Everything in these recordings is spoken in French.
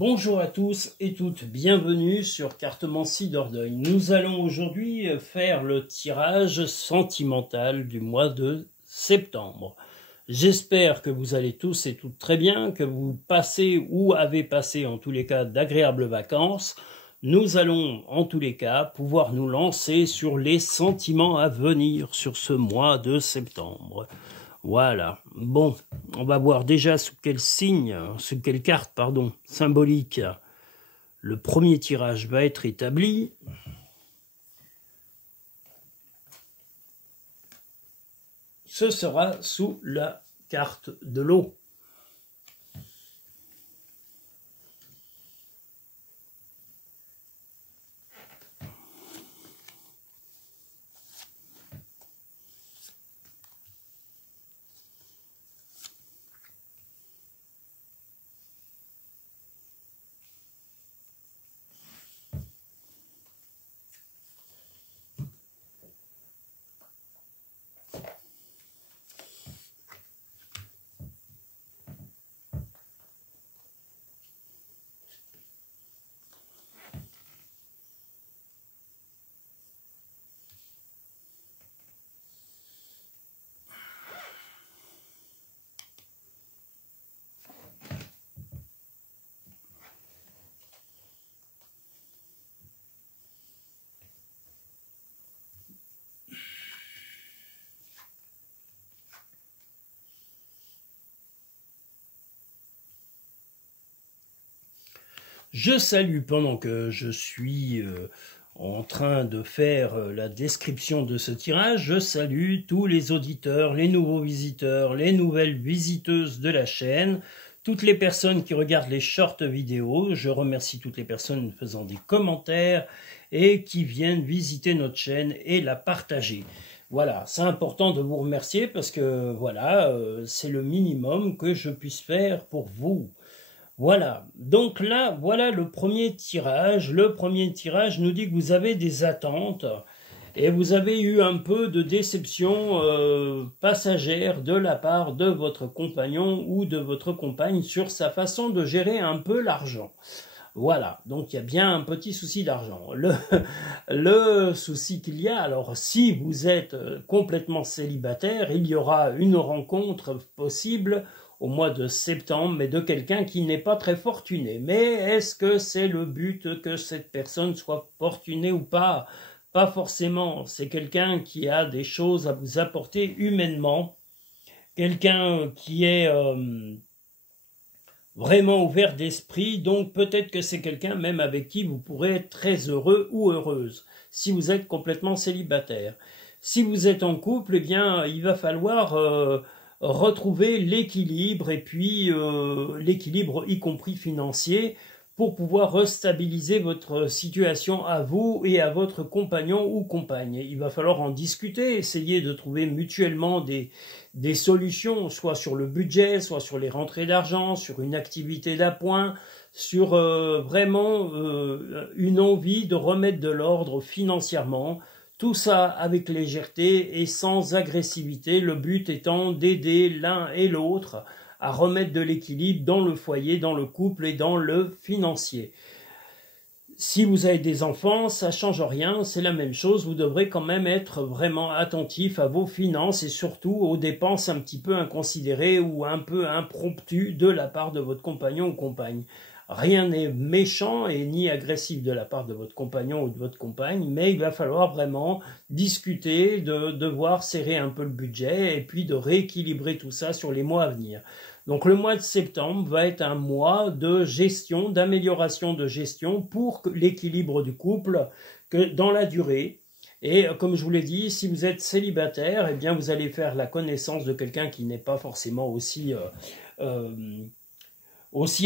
Bonjour à tous et toutes, bienvenue sur Cartomancie Dordogne. Nous allons aujourd'hui faire le tirage sentimental du mois de septembre. J'espère que vous allez tous et toutes très bien, que vous passez ou avez passé en tous les cas d'agréables vacances. Nous allons en tous les cas pouvoir nous lancer sur les sentiments à venir sur ce mois de septembre. Voilà, bon, on va voir déjà sous quel signe, sous quelle carte, pardon, symbolique, le premier tirage va être établi. Ce sera sous la carte de l'eau. Je salue, pendant que je suis en train de faire la description de ce tirage, je salue tous les auditeurs, les nouveaux visiteurs, les nouvelles visiteuses de la chaîne, toutes les personnes qui regardent les shorts vidéos. Je remercie toutes les personnes faisant des commentaires et qui viennent visiter notre chaîne et la partager. Voilà, c'est important de vous remercier parce que voilà, c'est le minimum que je puisse faire pour vous. Voilà, donc là, voilà le premier tirage. Le premier tirage nous dit que vous avez des attentes et vous avez eu un peu de déception passagère de la part de votre compagnon ou de votre compagne sur sa façon de gérer un peu l'argent. Voilà, donc il y a bien un petit souci d'argent. Le souci qu'il y a, alors si vous êtes complètement célibataire, il y aura une rencontre possible au mois de septembre, mais de quelqu'un qui n'est pas très fortuné. Mais est-ce que c'est le but que cette personne soit fortunée ou pas? Pas forcément. C'est quelqu'un qui a des choses à vous apporter humainement, quelqu'un qui est vraiment ouvert d'esprit, donc peut-être que c'est quelqu'un même avec qui vous pourrez être très heureux ou heureuse, si vous êtes complètement célibataire. Si vous êtes en couple, eh bien, il va falloir retrouver l'équilibre, et puis l'équilibre y compris financier, pour pouvoir restabiliser votre situation à vous et à votre compagnon ou compagne. Il va falloir en discuter, essayer de trouver mutuellement des solutions, soit sur le budget, soit sur les rentrées d'argent, sur une activité d'appoint, sur vraiment une envie de remettre de l'ordre financièrement. Tout ça avec légèreté et sans agressivité, le but étant d'aider l'un et l'autre à remettre de l'équilibre dans le foyer, dans le couple et dans le financier. Si vous avez des enfants, ça ne change rien, c'est la même chose. Vous devrez quand même être vraiment attentif à vos finances et surtout aux dépenses un petit peu inconsidérées ou un peu impromptues de la part de votre compagnon ou compagne. Rien n'est méchant et ni agressif de la part de votre compagnon ou de votre compagne, mais il va falloir vraiment discuter, de devoir serrer un peu le budget et puis de rééquilibrer tout ça sur les mois à venir. Donc le mois de septembre va être un mois de gestion, d'amélioration de gestion pour l'équilibre du couple que dans la durée. Et comme je vous l'ai dit, si vous êtes célibataire, eh bien vous allez faire la connaissance de quelqu'un qui n'est pas forcément aussi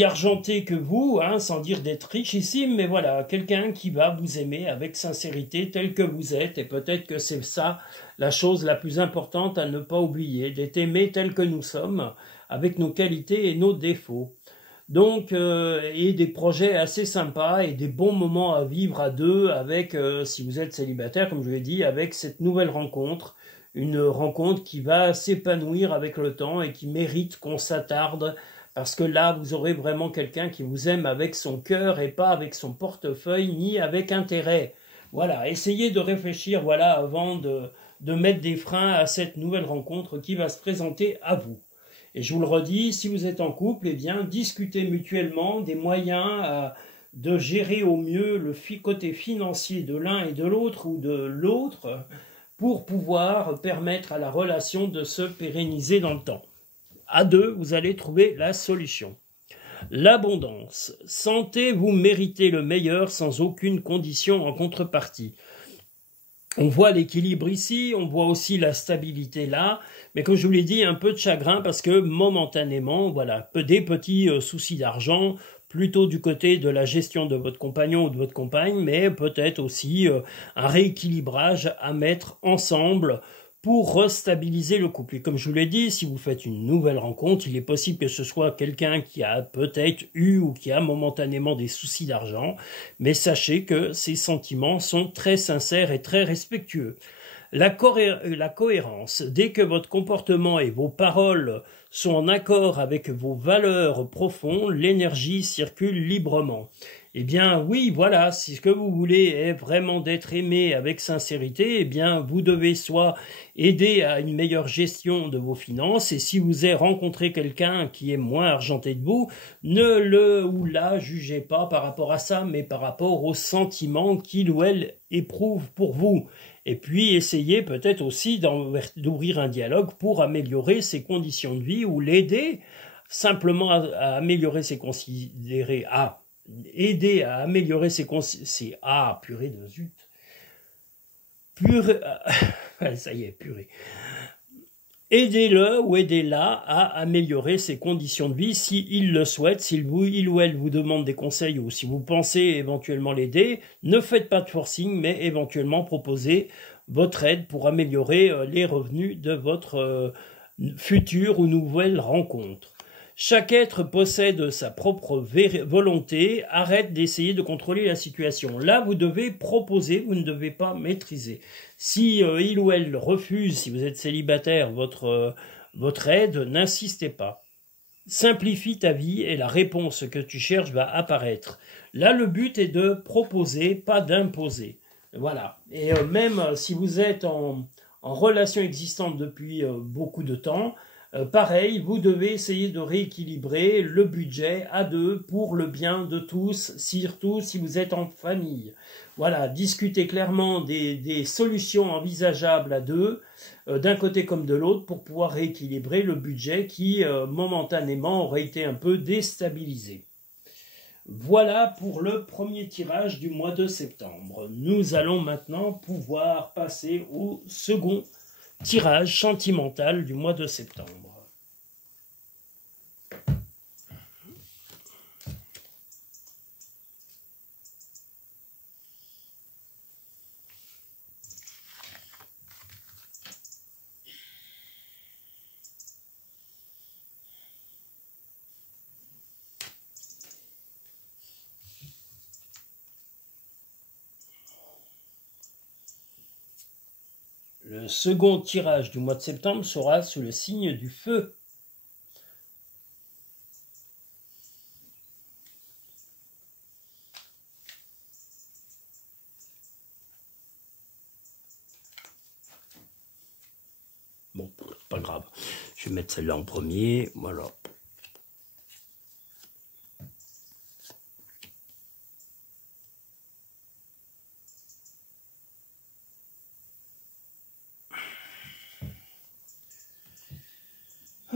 argenté que vous, hein, sans dire d'être richissime, mais voilà, quelqu'un qui va vous aimer avec sincérité tel que vous êtes, et peut-être que c'est ça la chose la plus importante à ne pas oublier, d'être aimé tel que nous sommes, avec nos qualités et nos défauts. Donc, et des projets assez sympas et des bons moments à vivre à deux avec, si vous êtes célibataire, comme je l'ai dit, avec cette nouvelle rencontre, une rencontre qui va s'épanouir avec le temps et qui mérite qu'on s'attarde Parce que là, vous aurez vraiment quelqu'un qui vous aime avec son cœur et pas avec son portefeuille ni avec intérêt. Voilà, essayez de réfléchir voilà, avant de mettre des freins à cette nouvelle rencontre qui va se présenter à vous. Et je vous le redis, si vous êtes en couple, eh bien, discutez mutuellement des moyens de gérer au mieux le côté financier de l'un et de l'autre ou de l'autre pour pouvoir permettre à la relation de se pérenniser dans le temps. À deux, vous allez trouver la solution. L'abondance. Santé, vous méritez le meilleur sans aucune condition en contrepartie. On voit l'équilibre ici, on voit aussi la stabilité là, mais comme je vous l'ai dit, un peu de chagrin parce que momentanément, voilà, des petits soucis d'argent, plutôt du côté de la gestion de votre compagnon ou de votre compagne, mais peut-être aussi un rééquilibrage à mettre ensemble pour restabiliser le couple. Et comme je vous l'ai dit, si vous faites une nouvelle rencontre, il est possible que ce soit quelqu'un qui a peut-être eu ou qui a momentanément des soucis d'argent, mais sachez que ces sentiments sont très sincères et très respectueux. La cohérence, dès que votre comportement et vos paroles sont en accord avec vos valeurs profondes, l'énergie circule librement. Eh bien oui, voilà, si ce que vous voulez est vraiment d'être aimé avec sincérité, eh bien vous devez soit aider à une meilleure gestion de vos finances, et si vous avez rencontré quelqu'un qui est moins argenté de vous, ne le ou la jugez pas par rapport à ça, mais par rapport aux sentiments qu'il ou elle éprouve pour vous. Et puis essayez peut-être aussi d'ouvrir un dialogue pour améliorer ses conditions de vie ou l'aider simplement à améliorer ses considérés aider à améliorer ses purée de zut. Ça y est, purée. Aidez-le ou aidez-la à améliorer ses conditions de vie s'il le souhaite, s'il ou elle vous demande des conseils ou si vous pensez éventuellement l'aider. Ne faites pas de forcing, mais éventuellement proposez votre aide pour améliorer les revenus de votre future ou nouvelle rencontre. Chaque être possède sa propre volonté, arrête d'essayer de contrôler la situation. Là, vous devez proposer, vous ne devez pas maîtriser. Si il ou elle refuse, si vous êtes célibataire, votre aide, n'insistez pas. Simplifie ta vie et la réponse que tu cherches va apparaître. Là, le but est de proposer, pas d'imposer. Voilà. Et même si vous êtes en relation existante depuis beaucoup de temps, pareil, vous devez essayer de rééquilibrer le budget à deux pour le bien de tous, surtout si vous êtes en famille. Voilà, discutez clairement des solutions envisageables à deux, d'un côté comme de l'autre, pour pouvoir rééquilibrer le budget qui, momentanément, aurait été un peu déstabilisé. Voilà pour le premier tirage du mois de septembre. Nous allons maintenant pouvoir passer au second tirage sentimental du mois de septembre. Le second tirage du mois de septembre sera sous le signe du feu. Bon, pas grave. Je vais mettre celle-là en premier. Voilà.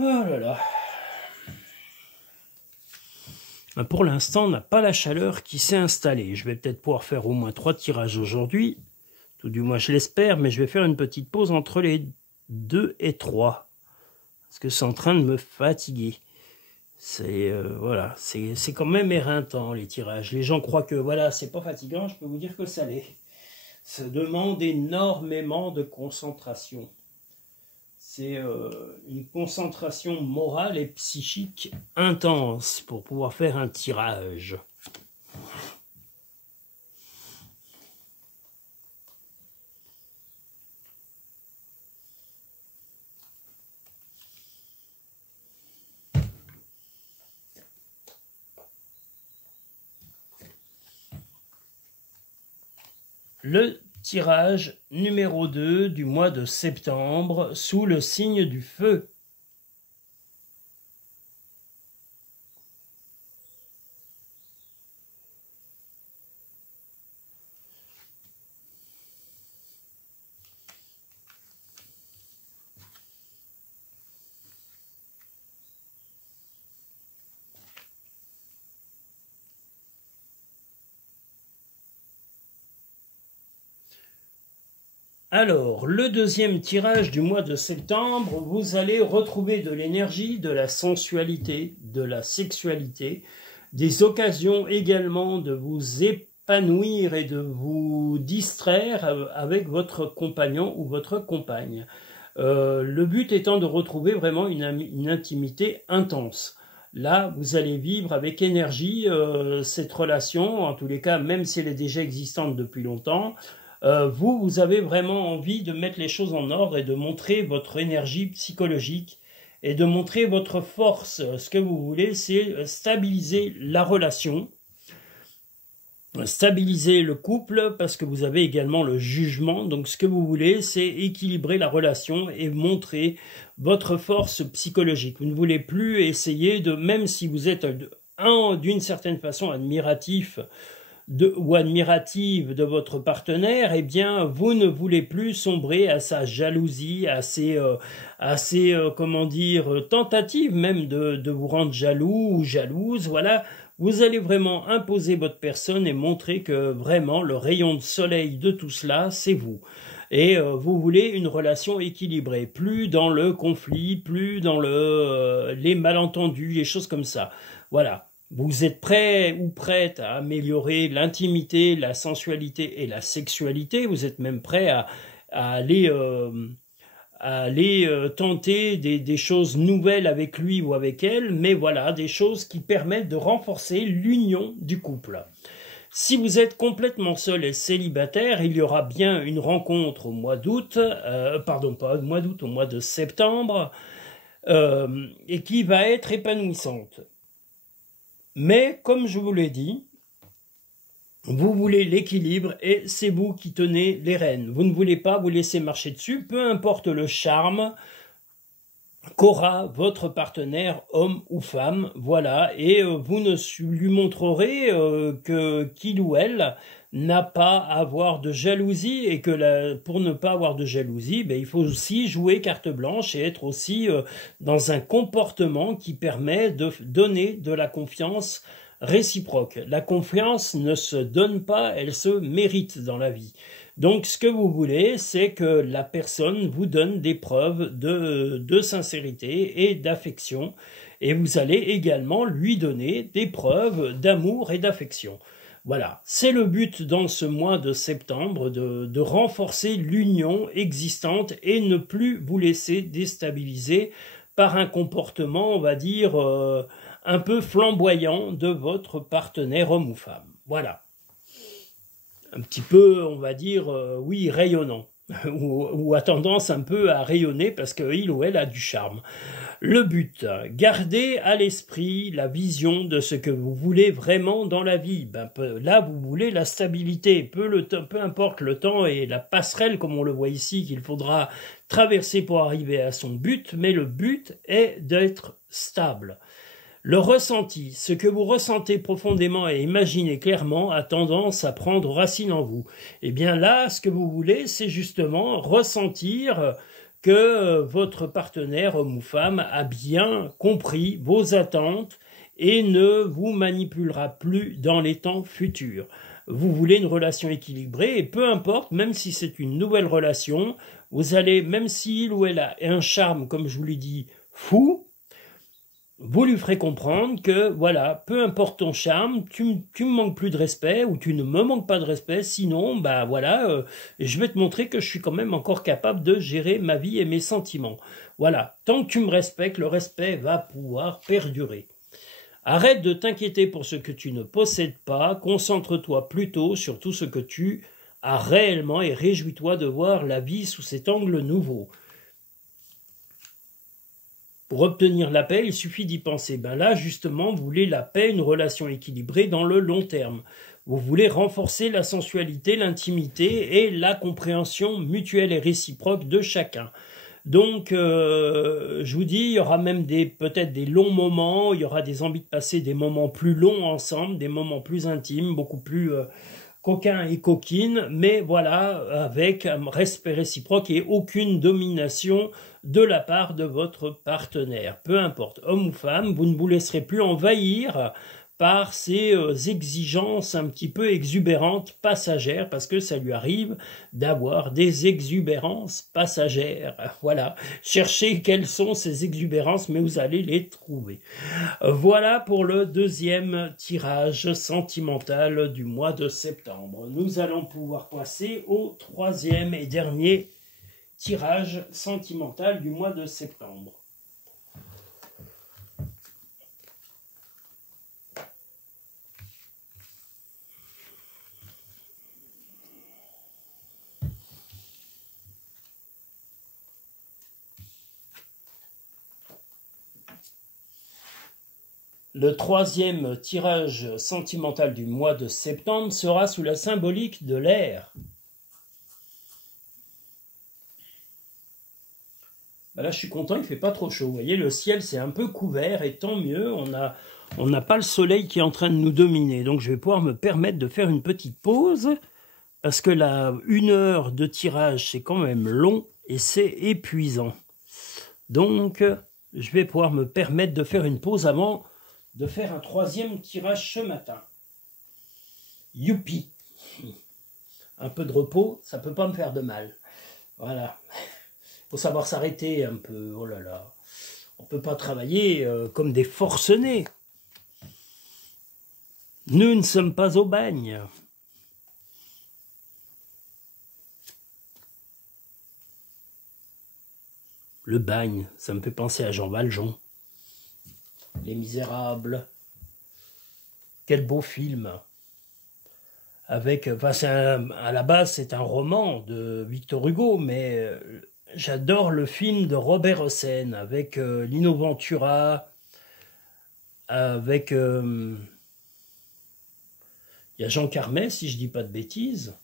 Oh là là. Pour l'instant, on n'a pas la chaleur qui s'est installée. Je vais peut-être pouvoir faire au moins 3 tirages aujourd'hui. Tout du moins, je l'espère, mais je vais faire une petite pause entre les 2 et 3. Parce que c'est en train de me fatiguer. C'est voilà, c'est quand même éreintant les tirages. Les gens croient que voilà, c'est pas fatigant, je peux vous dire que ça l'est. Ça demande énormément de concentration. C'est une concentration morale et psychique intense pour pouvoir faire un tirage. le tirage numéro 2 du mois de septembre sous le signe du feu. Alors, le deuxième tirage du mois de septembre, vous allez retrouver de l'énergie, de la sensualité, de la sexualité, des occasions également de vous épanouir et de vous distraire avec votre compagnon ou votre compagne. Le but étant de retrouver vraiment une intimité intense. Là, vous allez vivre avec énergie cette relation, en tous les cas, même si elle est déjà existante depuis longtemps. Vous avez vraiment envie de mettre les choses en ordre et de montrer votre énergie psychologique et de montrer votre force. Ce que vous voulez, c'est stabiliser la relation, stabiliser le couple, parce que vous avez également le jugement. Donc ce que vous voulez, c'est équilibrer la relation et montrer votre force psychologique. Vous ne voulez plus essayer de, même si vous êtes d'une certaine façon admiratif ou admirative de votre partenaire, eh bien, vous ne voulez plus sombrer à sa jalousie, à ses comment dire, tentatives même de vous rendre jaloux ou jalouse. Voilà, vous allez vraiment imposer votre personne et montrer que vraiment le rayon de soleil de tout cela, c'est vous. Et vous voulez une relation équilibrée, plus dans le conflit, plus dans les malentendus, les choses comme ça. Voilà. Vous êtes prêt ou prête à améliorer l'intimité, la sensualité et la sexualité. Vous êtes même prêt à aller, tenter des choses nouvelles avec lui ou avec elle, mais voilà, des choses qui permettent de renforcer l'union du couple. Si vous êtes complètement seul et célibataire, il y aura bien une rencontre au mois d'août, pardon, pas au mois d'août, au mois de septembre, et qui va être épanouissante. Mais, comme je vous l'ai dit, vous voulez l'équilibre et c'est vous qui tenez les rênes. Vous ne voulez pas vous laisser marcher dessus, peu importe le charme qu'aura votre partenaire, homme ou femme, voilà, et vous ne lui montrerez qu'il ou elle n'a pas à avoir de jalousie, et que pour ne pas avoir de jalousie, ben, il faut aussi jouer carte blanche et être aussi dans un comportement qui permet de donner de la confiance réciproque. La confiance ne se donne pas, elle se mérite dans la vie. Donc ce que vous voulez, c'est que la personne vous donne des preuves de sincérité et d'affection, et vous allez également lui donner des preuves d'amour et d'affection. Voilà, c'est le but dans ce mois de septembre, de renforcer l'union existante et ne plus vous laisser déstabiliser par un comportement, on va dire, un peu flamboyant de votre partenaire homme ou femme. Voilà. Un petit peu, on va dire, oui, rayonnant, ou a tendance un peu à rayonner parce qu'il ou elle a du charme. Le but, gardez à l'esprit la vision de ce que vous voulez vraiment dans la vie. Ben, là, vous voulez la stabilité, peu importe le temps et la passerelle, comme on le voit ici, qu'il faudra traverser pour arriver à son but, mais le but est d'être stable. Le ressenti, ce que vous ressentez profondément et imaginez clairement, a tendance à prendre racine en vous. Et bien là, ce que vous voulez, c'est justement ressentir que votre partenaire, homme ou femme, a bien compris vos attentes et ne vous manipulera plus dans les temps futurs. Vous voulez une relation équilibrée et peu importe, même si c'est une nouvelle relation, vous allez, même s'il ou elle a un charme, comme je vous l'ai dit, fou, vous lui ferez comprendre que, voilà, peu importe ton charme, tu me manques plus de respect ou tu ne me manques pas de respect, sinon, bah voilà, je vais te montrer que je suis quand même encore capable de gérer ma vie et mes sentiments. Voilà, tant que tu me respectes, le respect va pouvoir perdurer. Arrête de t'inquiéter pour ce que tu ne possèdes pas, concentre-toi plutôt sur tout ce que tu as réellement et réjouis-toi de voir la vie sous cet angle nouveau. Pour obtenir la paix, il suffit d'y penser. Ben là, justement, vous voulez la paix, une relation équilibrée dans le long terme. Vous voulez renforcer la sensualité, l'intimité et la compréhension mutuelle et réciproque de chacun. Donc, je vous dis, il y aura même peut-être des longs moments, il y aura des envies de passer des moments plus longs ensemble, des moments plus intimes, beaucoup plus coquins et coquines, mais voilà, avec un respect réciproque et aucune domination de la part de votre partenaire. Peu importe, homme ou femme, vous ne vous laisserez plus envahir par ces exigences un petit peu exubérantes, passagères, parce que ça lui arrive d'avoir des exubérances passagères. Voilà, cherchez quelles sont ces exubérances, mais vous allez les trouver. Voilà pour le deuxième tirage sentimental du mois de septembre. Nous allons pouvoir passer au troisième et dernier tirage sentimental du mois de septembre. Le troisième tirage sentimental du mois de septembre sera sous la symbolique de l'air. Là, je suis content, il ne fait pas trop chaud. Vous voyez, le ciel c'est un peu couvert et tant mieux, on n'a pas le soleil qui est en train de nous dominer. Donc je vais pouvoir me permettre de faire une petite pause parce que là, 1 heure de tirage, c'est quand même long et c'est épuisant. Donc, je vais pouvoir me permettre de faire une pause avant de faire un troisième tirage ce matin. Youpi! Un peu de repos, ça ne peut pas me faire de mal. Voilà. Il faut savoir s'arrêter un peu. Oh là là. On ne peut pas travailler comme des forcenés. Nous ne sommes pas au bagne. Le bagne, ça me fait penser à Jean Valjean. Les Misérables. Quel beau film. Avec, enfin, à la base, c'est un roman de Victor Hugo, mais j'adore le film de Robert Hossein avec Lino Ventura, avec il y a Jean Carmet, si je dis pas de bêtises.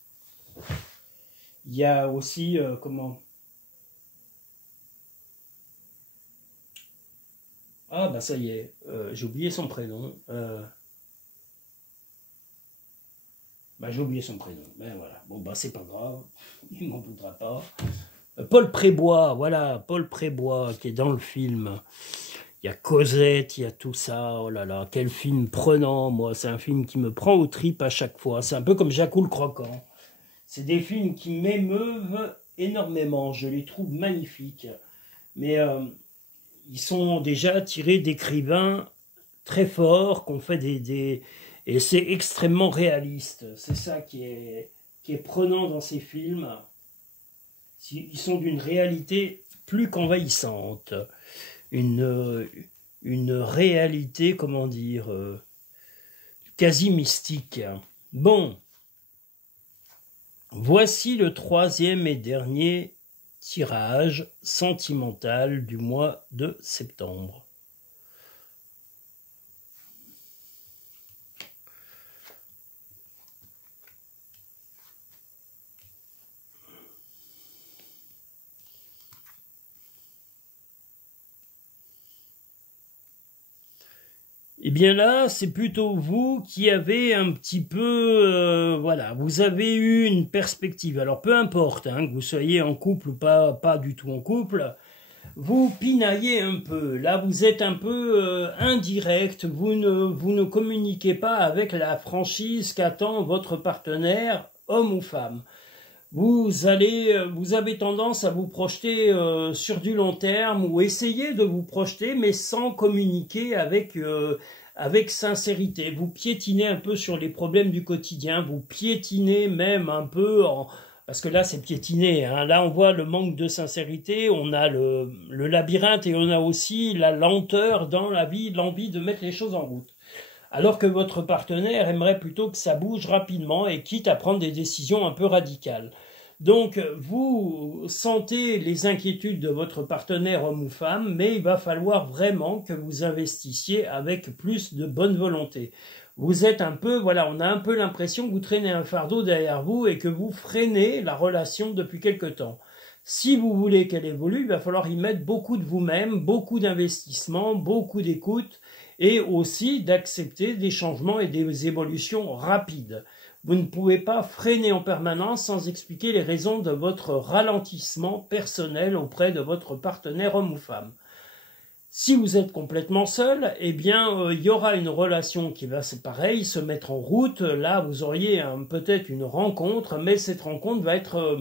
Il y a aussi comment? Ah bah ça y est, j'ai oublié son prénom. Bah, j'ai oublié son prénom. Ben voilà. Bon bah c'est pas grave, il m'en voudra pas. Paul Prébois, voilà, Paul Prébois qui est dans le film. Il y a Cosette, il y a tout ça. Oh là là, quel film prenant, moi. C'est un film qui me prend aux tripes à chaque fois. C'est un peu comme Jacou le Croquant. C'est des films qui m'émeuvent énormément. Je les trouve magnifiques. Mais ils sont déjà tirés d'écrivains très forts, qu'on fait et c'est extrêmement réaliste. C'est ça qui est prenant dans ces films. Ils sont d'une réalité plus qu'envahissante. Une réalité, comment dire, quasi mystique. Bon, voici le troisième et dernier tirage sentimental du mois de septembre. Eh bien là, c'est plutôt vous qui avez un petit peu, voilà, vous avez eu une perspective. Alors peu importe, hein, que vous soyez en couple ou pas du tout en couple, vous pinaillez un peu. Là, vous êtes un peu indirect, vous ne communiquez pas avec la franchise qu'attend votre partenaire, homme ou femme. Vous avez tendance à vous projeter sur du long terme ou essayer de vous projeter, mais sans communiquer avec sincérité. Vous piétinez un peu sur les problèmes du quotidien, vous piétinez même un peu, parce que là c'est piétiner, hein. Là on voit le manque de sincérité, on a le labyrinthe et on a aussi la lenteur dans la vie, l'envie de mettre les choses en route. Alors que votre partenaire aimerait plutôt que ça bouge rapidement et quitte à prendre des décisions un peu radicales. Donc, vous sentez les inquiétudes de votre partenaire homme ou femme, mais il va falloir vraiment que vous investissiez avec plus de bonne volonté. Vous êtes un peu, voilà, on a un peu l'impression que vous traînez un fardeau derrière vous et que vous freinez la relation depuis quelque temps. Si vous voulez qu'elle évolue, il va falloir y mettre beaucoup de vous-même, beaucoup d'investissement, beaucoup d'écoute et aussi d'accepter des changements et des évolutions rapides. Vous ne pouvez pas freiner en permanence sans expliquer les raisons de votre ralentissement personnel auprès de votre partenaire homme ou femme. Si vous êtes complètement seul, eh bien, il y aura une relation qui va, c'est pareil, se mettre en route. Là, vous auriez peut-être une rencontre, mais cette rencontre va être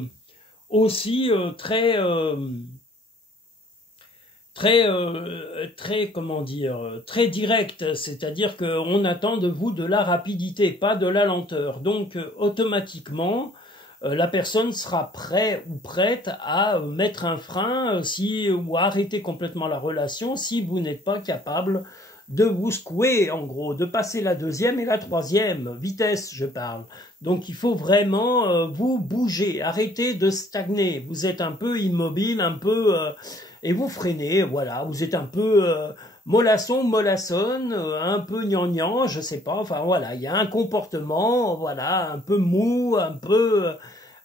aussi très, comment dire, très directe. C'est-à-dire qu'on attend de vous de la rapidité, pas de la lenteur. Donc, automatiquement, la personne sera prête ou prête à mettre un frein ou à arrêter complètement la relation si vous n'êtes pas capable de vous secouer, en gros, de passer la deuxième et la troisième vitesse, je parle. Donc il faut vraiment vous bouger, arrêter de stagner. Vous êtes un peu immobile, et vous freinez, voilà, vous êtes un peu mollassonne, un peu gnangnan, je sais pas, enfin voilà, il y a un comportement, voilà, un peu mou, un peu...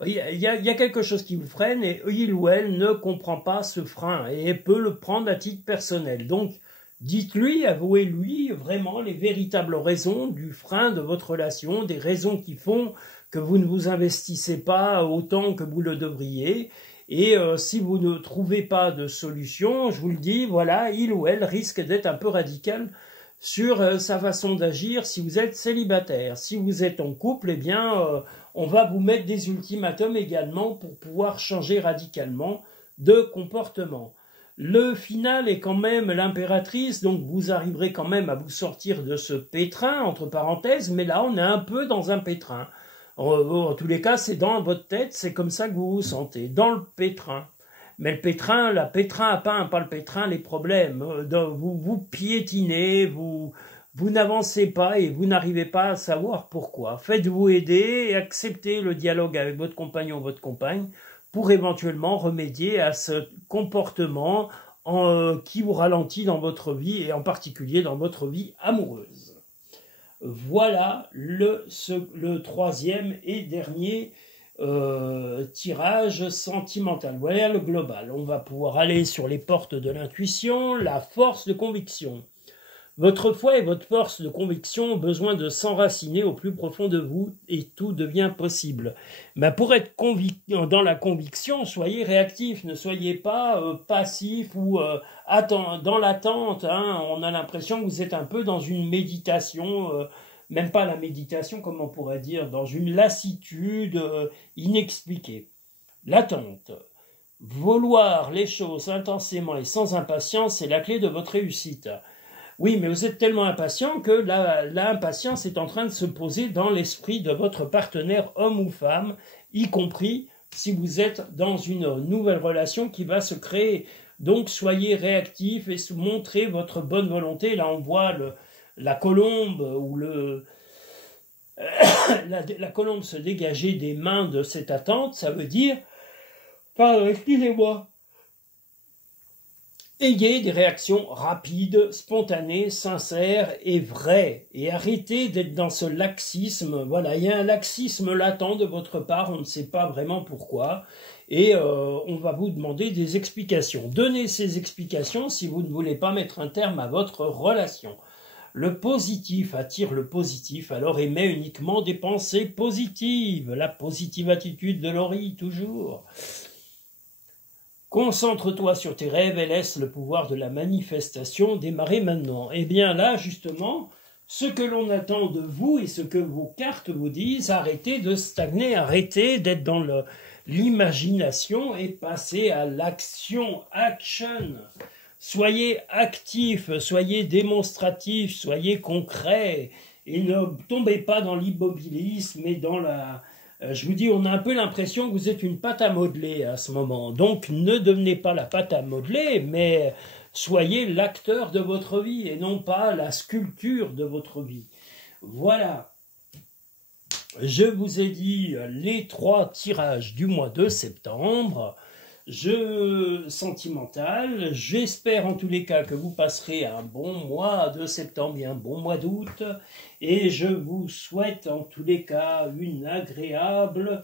il y a quelque chose qui vous freine et il ou elle ne comprend pas ce frein et peut le prendre à titre personnel. Donc, dites-lui, avouez-lui vraiment les véritables raisons du frein de votre relation, des raisons qui font que vous ne vous investissez pas autant que vous le devriez. Et si vous ne trouvez pas de solution, je vous le dis, voilà, il ou elle risque d'être un peu radical sur sa façon d'agir si vous êtes célibataire. Si vous êtes en couple, eh bien, on va vous mettre des ultimatums également pour pouvoir changer radicalement de comportement. Le final est quand même l'impératrice, donc vous arriverez quand même à vous sortir de ce pétrin, entre parenthèses, mais là on est un peu dans un pétrin. En tous les cas, c'est dans votre tête, c'est comme ça que vous vous sentez, dans le pétrin. Mais le pétrin, la pétrin à pain, pas le pétrin, les problèmes. Vous piétinez, vous n'avancez pas et vous n'arrivez pas à savoir pourquoi. Faites-vous aider et acceptez le dialogue avec votre compagnon ou votre compagne pour éventuellement remédier à ce comportement qui vous ralentit dans votre vie et en particulier dans votre vie amoureuse. Voilà le troisième et dernier tirage sentimental. Voilà le global. On va pouvoir aller sur les portes de l'intuition, la force de conviction. Votre foi et votre force de conviction ont besoin de s'enraciner au plus profond de vous et tout devient possible. Mais pour être dans la conviction, soyez réactif, ne soyez pas passif ou dans l'attente. Hein. On a l'impression que vous êtes un peu dans une méditation, même pas la méditation, comme on pourrait dire, dans une lassitude inexpliquée. L'attente. Vouloir les choses intensément et sans impatience est la clé de votre réussite. Oui, mais vous êtes tellement impatient que l'impatience est en train de se poser dans l'esprit de votre partenaire homme ou femme, y compris si vous êtes dans une nouvelle relation qui va se créer. Donc soyez réactifs et montrez votre bonne volonté. Là on voit la colombe ou la colombe se dégager des mains de cette attente. Ça veut dire, pardon, excusez-moi, ayez des réactions rapides, spontanées, sincères et vraies. Et arrêtez d'être dans ce laxisme. Voilà, il y a un laxisme latent de votre part, on ne sait pas vraiment pourquoi. Et on va vous demander des explications. Donnez ces explications si vous ne voulez pas mettre un terme à votre relation. Le positif attire le positif, alors émets uniquement des pensées positives. La positive attitude de Laurie, toujours. Concentre-toi sur tes rêves et laisse le pouvoir de la manifestation démarrer maintenant. Eh bien là, justement, ce que l'on attend de vous et ce que vos cartes vous disent, arrêtez de stagner, arrêtez d'être dans l'imagination et passez à l'action, action. Soyez actifs, soyez démonstratifs, soyez concrets et ne tombez pas dans l'immobilisme et dans je vous dis, on a un peu l'impression que vous êtes une pâte à modeler à ce moment. Donc, ne devenez pas la pâte à modeler, mais soyez l'acteur de votre vie et non pas la sculpture de votre vie. Voilà. Je vous ai dit les 3 tirages du mois de septembre. sentimental. J'espère en tous les cas que vous passerez un bon mois de septembre et un bon mois d'août. Et je vous souhaite en tous les cas un agréable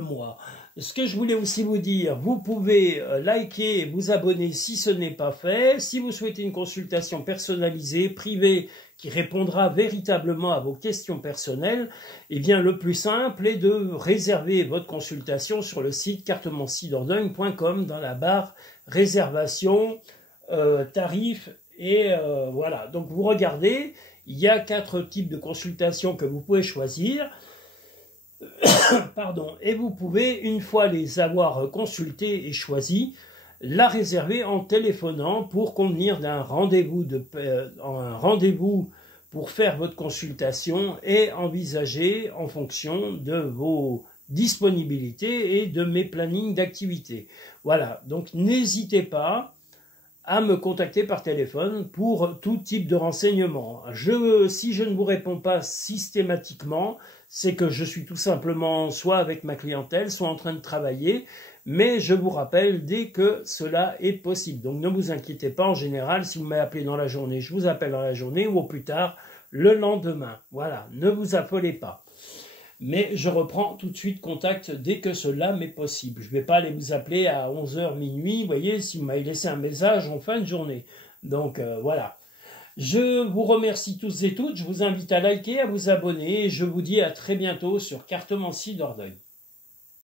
mois. Ce que je voulais aussi vous dire, vous pouvez liker et vous abonner si ce n'est pas fait. Si vous souhaitez une consultation personnalisée, privée, qui répondra véritablement à vos questions personnelles, eh bien le plus simple est de réserver votre consultation sur le site cartemency-dordogne.com dans la barre réservation, tarifs et voilà. Donc vous regardez, il y a 4 types de consultations que vous pouvez choisir. Pardon, et vous pouvez, une fois les avoir consultées et choisies, la réserver en téléphonant pour convenir d'un rendez-vous pour faire votre consultation et envisager en fonction de vos disponibilités et de mes plannings d'activité. Voilà, donc n'hésitez pas à me contacter par téléphone pour tout type de renseignements. Si je ne vous réponds pas systématiquement, c'est que je suis tout simplement soit avec ma clientèle, soit en train de travailler, mais je vous rappelle dès que cela est possible. Donc ne vous inquiétez pas, en général, si vous m'avez appelé dans la journée, je vous appelle dans la journée ou au plus tard le lendemain. Voilà, ne vous affolez pas. Mais je reprends tout de suite contact dès que cela m'est possible. Je ne vais pas aller vous appeler à 11 h minuit, vous voyez, si vous m'avez laissé un message en fin de journée. Donc voilà. Je vous remercie tous et toutes, je vous invite à liker, à vous abonner, et je vous dis à très bientôt sur Cartemency Dordogne.